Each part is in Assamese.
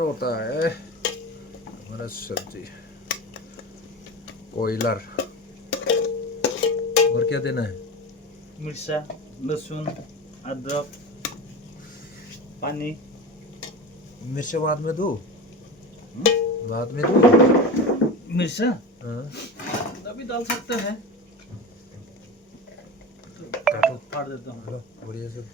होता है हमारा सब्जी कोयलर और क्या देना है मिर्चा लहसुन अदरक पानी मिर्च बाद में दो बाद में दो मिर्चा हाँ अभी डाल सकते हैं तो काटो फाड़ देता हूँ लो बढ़िया से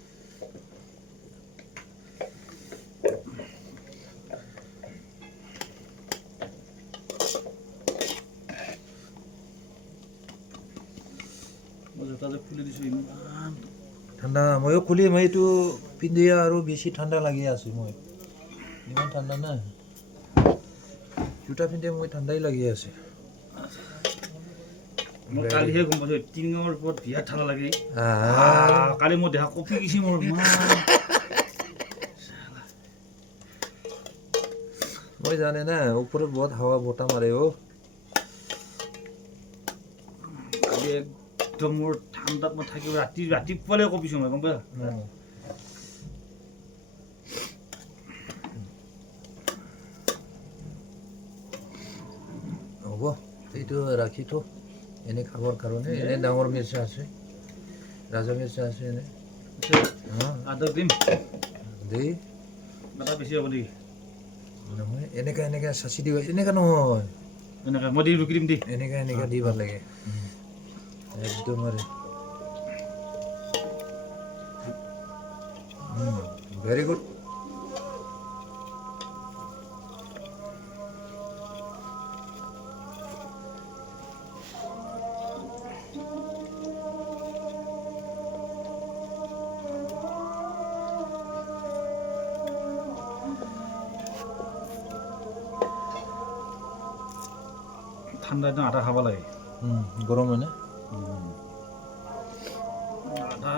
জোতাযোৰ খুলি দিছোঁ ইমান ঠাণ্ডা ময়ো খুলি মই এইটো পিন্ধি আৰু বেছি ঠাণ্ডা লাগি আছে মই ইমান ঠাণ্ডা নাই জোতা পিন্ধি মই ঠাণ্ডাই লাগি আছে মই কালিহে গম পাইছোঁ টিঙৰ ওপৰত বিৰাট ঠাণ্ডা লাগে কালি মোৰ দেহা কঁপি গৈছে মোৰ মই জানে না ওপৰত বহুত হাৱা বতাহ মাৰে কালি একদম মোৰ ঠাণ্ডাত মই থাকিব ৰাতিপুৱালে কঁপিছোঁ মই গম পাইছা হ'ব এইটো ৰাখি থ এনে খাবৰ কাৰণে এনে ডাঙৰ মিৰ্চা আছে ৰাজা মিৰ্চা আছে এনে আদা দিম দেই আদা বেছি হ'ব নেকি নহয় এনেকা এনেকা চাচি দিব এনেকা নহয় এনেকৈ মই দি ৰুকি দিম দেই এনেকা এনেকা দিব লাগে একদম আৰু ভেৰি গুড ঠাণ্ডা দিনত আদা খাব লাগে গৰম মানে আদা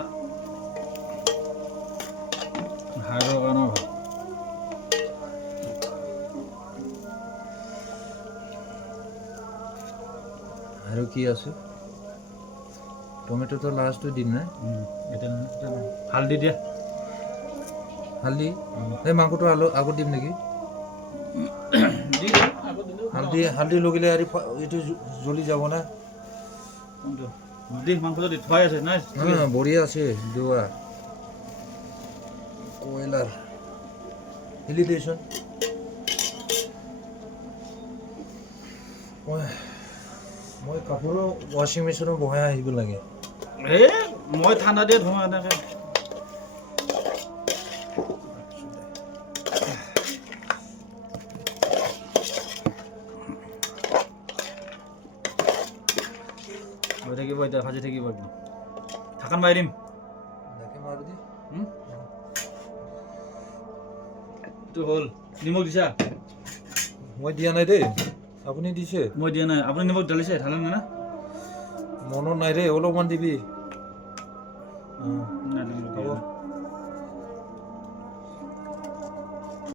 হাৰ্টৰ কাৰণেও ভাল আৰু কি আছে টমেটোটো লাষ্টটো দিম না এতিয়া হালধি দিয়া হালধি এই মাংসটো আগত দিম নেকি হালধি হালধি লগালে আৰু এইটো জ্বলি যাব না মাংসটো দি থোৱাই আছে নাই বঢ়িয়া আছে দুৱা কয়লাৰ হিলি দেচোন মই কাপোৰো ৱাশ্বিং মেচিনত বহাই আহিব লাগে মই ঠাণ্ডা দিয়ে ধোওঁ এনেকৈ হৈ থাকিব এতিয়া ভাজি থাকিব একদম ঢাকন মাৰি দিম এইটো হ'ল নিমখ দিছা মই দিয়া নাই দেই আপুনি দিছে মই দিয়া নাই আপুনি নিমখ ঢালিছে ঢালে না মনত নাই দেই অলপমান দিবি নাই